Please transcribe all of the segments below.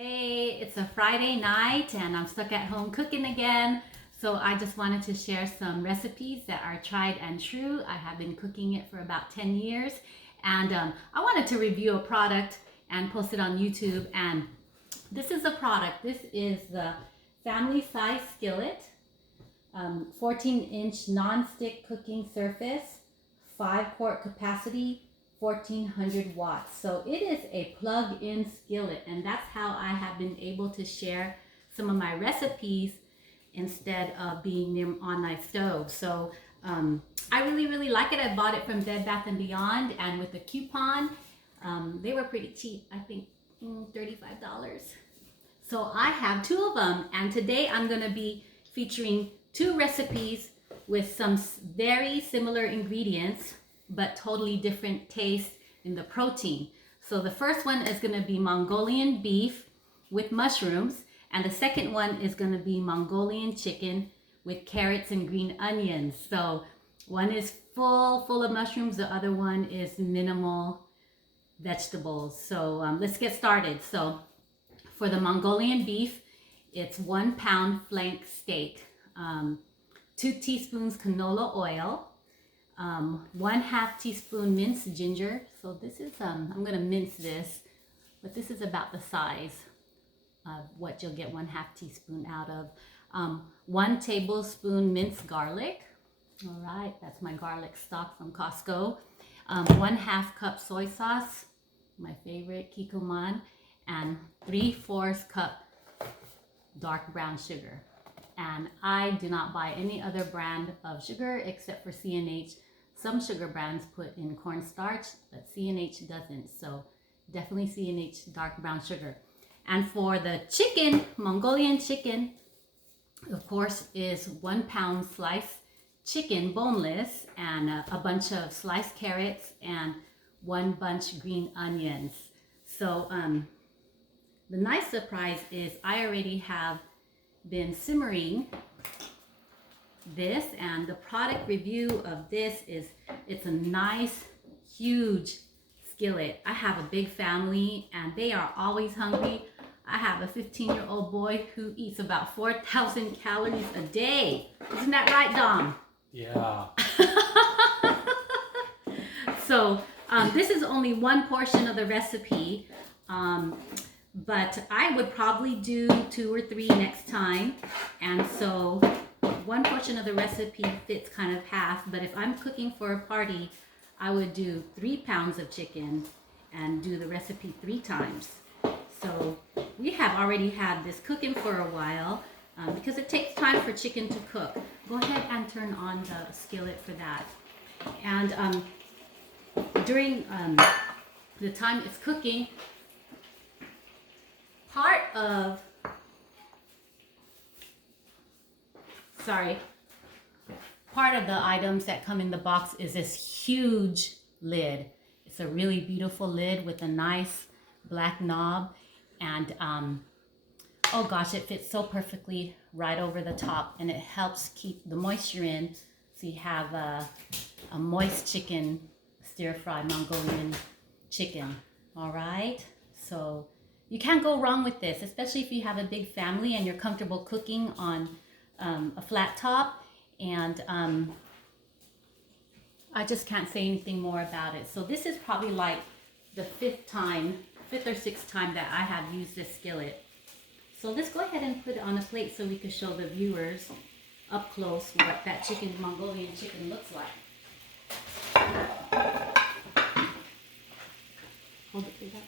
Hey, it's a Friday night and I'm stuck at home cooking again. So I just wanted to share some recipes that are tried and true. I have been cooking it for about 10 years and I wanted to review a product and post it on YouTube. And this is a product. This is the family size skillet, 14-inch non-stick cooking surface, 5-quart capacity, 1400 watts. So it is a plug-in skillet, and that's how I have been able to share some of my recipes instead of being near on my stove. So I really like it. I bought it from Bed Bath & Beyond, and with a coupon they were pretty cheap. I think $35. So I have 2 of them, and today I'm going to be featuring 2 recipes with some very similar ingredients but totally different taste in the protein. So the first one is going to be Mongolian beef with mushrooms, and the second one is going to be Mongolian chicken with carrots and green onions. So one is full of mushrooms, the other one is minimal vegetables. So let's get started. So for the Mongolian beef, it's 1 pound flank steak, 2 teaspoons canola oil, 1/2 teaspoon minced ginger. So this is, I'm going to mince this, but this is about the size of what you'll get 1/2 teaspoon out of. 1 tablespoon minced garlic. All right, that's my garlic stock from Costco. 1/2 cup soy sauce, my favorite, kikkoman, and 3/4 cup dark brown sugar. And I do not buy any other brand of sugar except for C&H. Some sugar brands put in cornstarch, but C&H doesn't. So definitely C&H dark brown sugar. And for the chicken, Mongolian chicken, of course, is 1 pound sliced chicken, boneless, and a bunch of sliced carrots and 1 bunch green onions. So the nice surprise is I already have been simmering this, and the product review of this is it's a nice huge skillet. I have a big family and they are always hungry. I have a 15-year-old boy who eats about 4,000 calories a day. Isn't that right, Dom? Yeah. So this is only 1 portion of the recipe, but I would probably do 2 or 3 next time. And so 1 portion of the recipe fits kind of half, but if I'm cooking for a party, I would do 3 pounds of chicken and do the recipe 3 times. So we have already had this cooking for a while because it takes time for chicken to cook. Go ahead and turn on the skillet for that. And during the time it's cooking, part of the items that come in the box is this huge lid. It's a really beautiful lid with a nice black knob, and oh gosh, it fits so perfectly right over the top, and it helps keep the moisture in, so you have a moist chicken, stir-fry Mongolian chicken. All right, so you can't go wrong with this, especially if you have a big family and you're comfortable cooking on a flat top. And I just can't say anything more about it. So this is probably like the 5th or 6th time that I have used this skillet. So let's go ahead and put it on a plate so we can show the viewers up close what that chicken, Mongolian chicken, looks like. Hold it for that.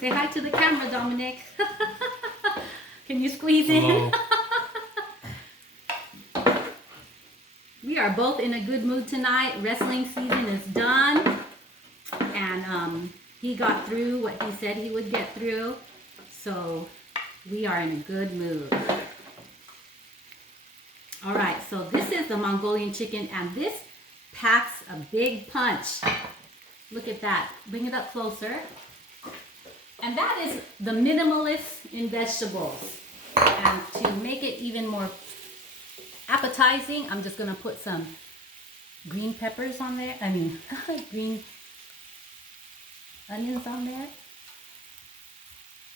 Say hi to the camera, Dominic. Can you squeeze in? We are both in a good mood tonight. Wrestling season is done, and he got through what he said he would get through. So we are in a good mood. All right, so this is the Mongolian chicken, and this packs a big punch. Look at that. Bring it up closer. And that is the minimalist in vegetables. And to make it even more appetizing, I'm just going to put some green peppers on there. green onions on there.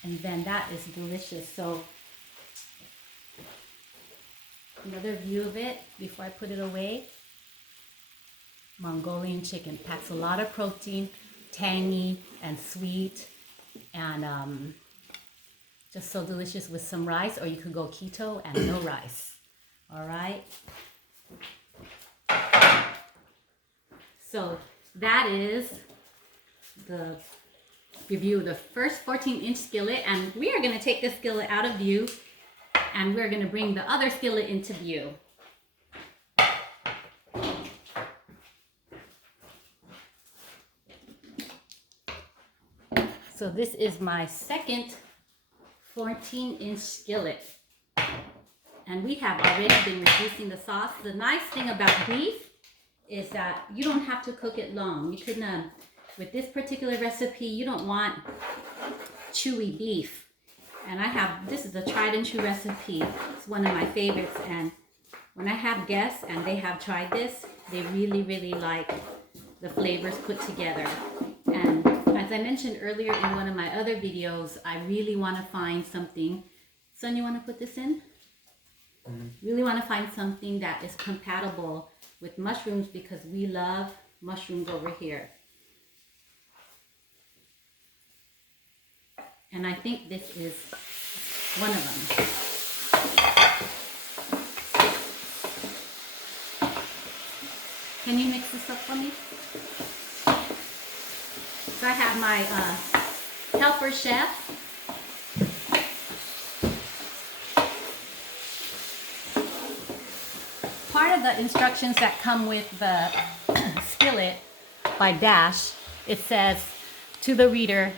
And then that is delicious. So another view of it before I put it away. Mongolian chicken packs a lot of protein, tangy and sweet, and just so delicious with some rice, or you could go keto and no rice. All right. So that is the review of the first 14-inch skillet, and we are going to take this skillet out of view, and we're going to bring the other skillet into view. So this is my second 14-inch skillet, and we have already been reducing the sauce. The nice thing about beef is that you don't have to cook it long. You can, with this particular recipe, you don't want chewy beef. And this is a tried and true recipe. It's one of my favorites, and when I have guests and they have tried this, they really, really like the flavors put together. And as I mentioned earlier in one of my other videos, I really want to find something. Son, you want to put this in? Really want to find something that is compatible with mushrooms, because we love mushrooms over here. And I think this is one of them. Can you mix this up for me? So I have my helper chef. Part of the instructions that come with the skillet by Dash, it says to the reader,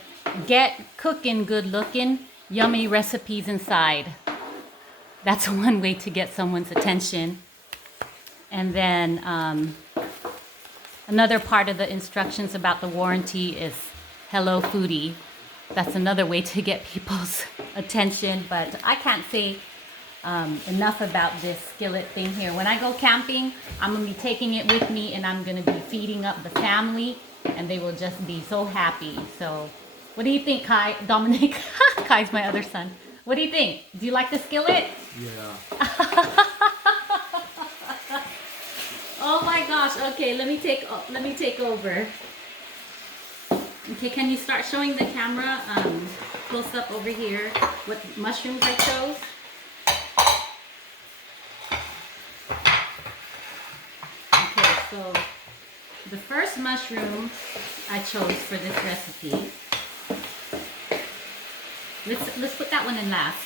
get cooking good looking, yummy recipes inside. That's one way to get someone's attention. And then another part of the instructions about the warranty is hello foodie. That's another way to get people's attention, but I can't say enough about this skillet thing here. When I go camping, I'm gonna be taking it with me, and I'm gonna be feeding up the family, and they will just be so happy. So what do you think, Kai? Dominic? Kai's my other son. What do you think? Do you like the skillet? Yeah. Oh my gosh. Okay, let me take over. Okay, can you start showing the camera close up over here what mushrooms I chose? Okay, so the first mushroom I chose for this recipe. Let's put that one in last.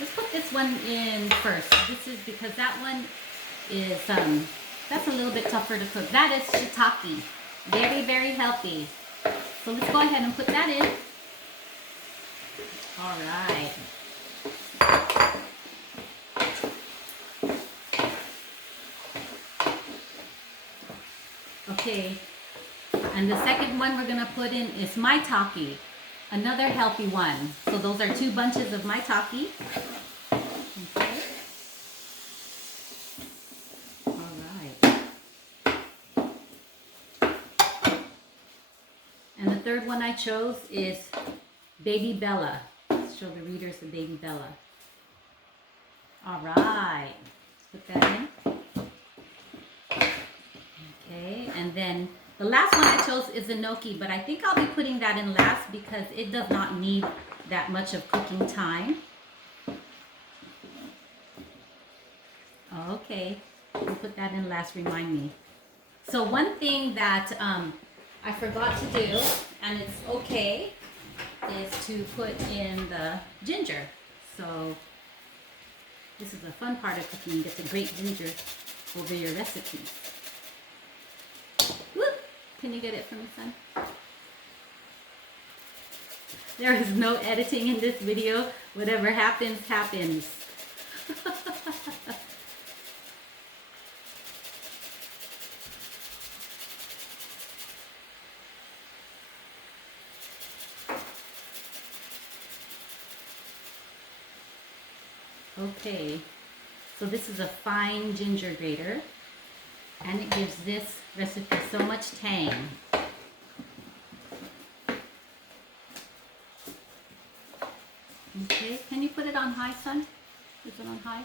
Let's put this one in first. This is because that one is that's a little bit tougher to cook. That is shiitake. Very, very healthy. So let's go ahead and put that in. All right. Okay. And the second one we're gonna put in is maitake. Another healthy one. So those are 2 bunches of maitake. Okay. All right. And the third one I chose is Baby Bella. Let's show the readers the Baby Bella. All right. Let's put that in. Okay. And then the last one I chose is enoki, but I think I'll be putting that in last because it does not need that much of cooking time. Okay, we'll put that in last, remind me. So one thing that I forgot to do, and it's okay, is to put in the ginger. So this is a fun part of cooking. You get to grate ginger over your recipes. Can you get it for me, son? There is no editing in this video. Whatever happens, happens. Okay, so this is a fine ginger grater, and it gives this recipe so much tang. on high, son? Is it on high?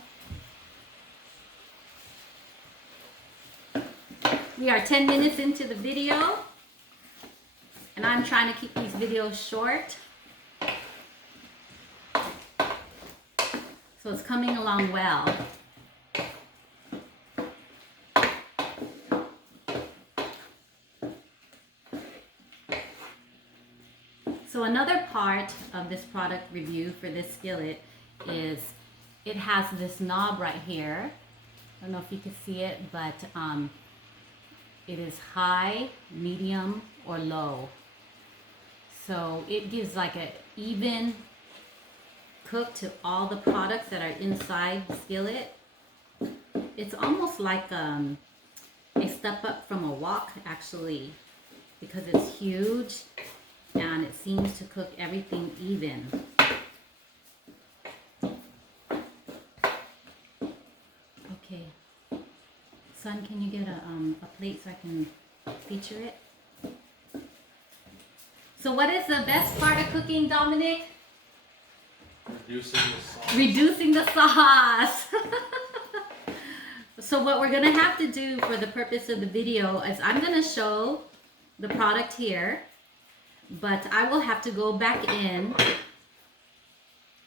We are 10 minutes into the video, and I'm trying to keep these videos short. So it's coming along well. So another part of this product review for this skillet is it has this knob right here. I don't know if you can see it, but it is high, medium, or low. So it gives like an even cook to all the products that are inside the skillet. It's almost like a step up from a wok actually, because it's huge and it seems to cook everything even. Okay, son, can you get a plate so I can feature it? So what is the best part of cooking, Dominic? Reducing the sauce. Reducing the sauce. So what we're gonna have to do for the purpose of the video is I'm gonna show the product here, but I will have to go back in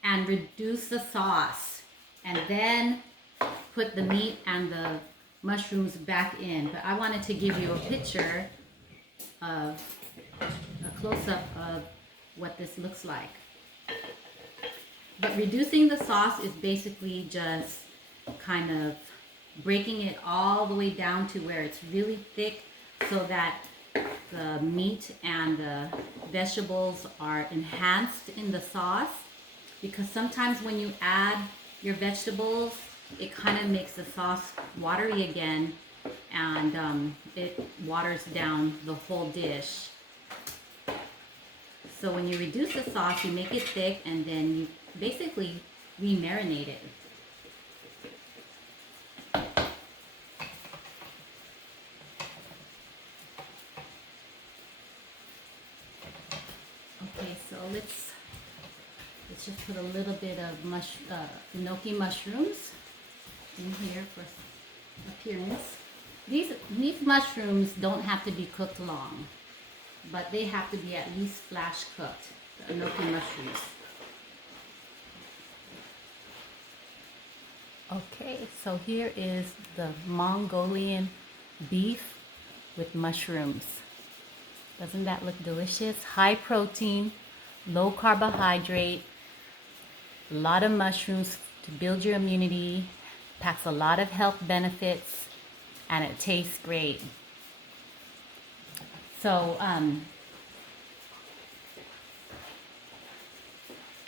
and reduce the sauce and then put the meat and the mushrooms back in. But I wanted to give you a picture of a close-up of what this looks like. But reducing the sauce is basically just kind of breaking it all the way down to where it's really thick so that the meat and the vegetables are enhanced in the sauce. Because sometimes when you add your vegetables, it kind of makes the sauce watery again, and it waters down the whole dish. So when you reduce the sauce, you make it thick, and then you basically re-marinate it. Okay, so let's just put a little bit of gnocchi mushrooms in here for appearance. These mushrooms don't have to be cooked long, but they have to be at least flash cooked, the gnocchi mushrooms. Okay, so here is the Mongolian beef with mushrooms. Doesn't that look delicious? High protein, low carbohydrate, a lot of mushrooms to build your immunity, packs a lot of health benefits, and it tastes great. So I'm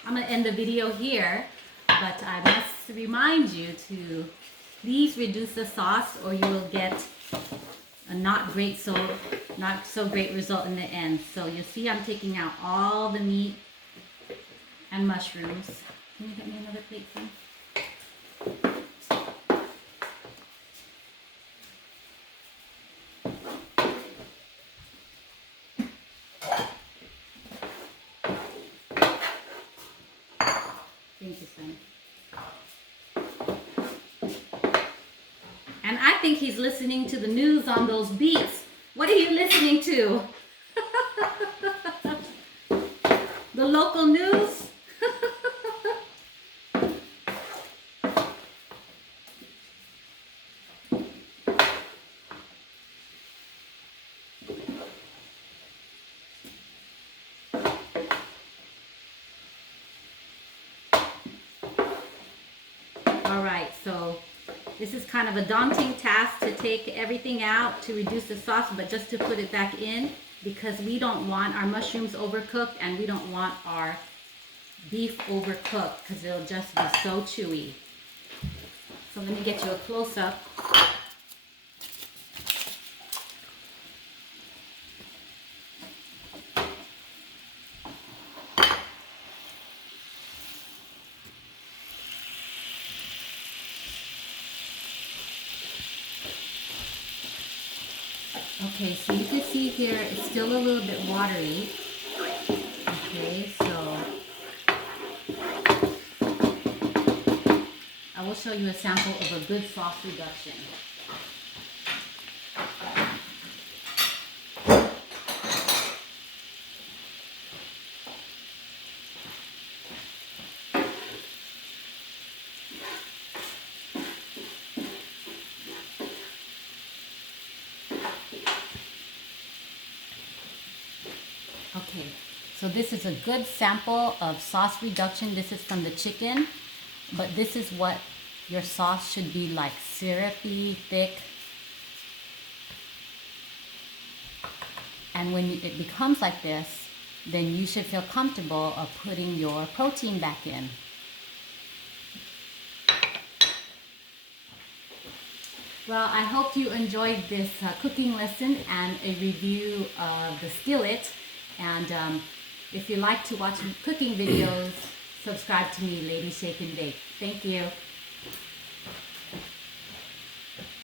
going to end the video here, but I must remind you to please reduce the sauce or you will get a not so great result in the end. So you'll see I'm taking out all the meat and mushrooms. Can you get me another plate, please? Thank you, son. And I think he's listening to the news on those beats. What are you listening to? The local news? All right, so this is kind of a daunting task to take everything out to reduce the sauce, but just to put it back in because we don't want our mushrooms overcooked and we don't want our beef overcooked because it'll just be so chewy. So let me get you a close-up. Okay, so you can see here it's still a little bit watery. Okay, so show you a sample of a good sauce reduction. Okay, so this is a good sample of sauce reduction. This is from the chicken, but this is what your sauce should be like, syrupy, thick. And when it becomes like this, then you should feel comfortable of putting your protein back in. Well, I hope you enjoyed this cooking lesson and a review of the skillet. And if you like to watch cooking videos, subscribe to me, Lady Shake and Bake. Thank you.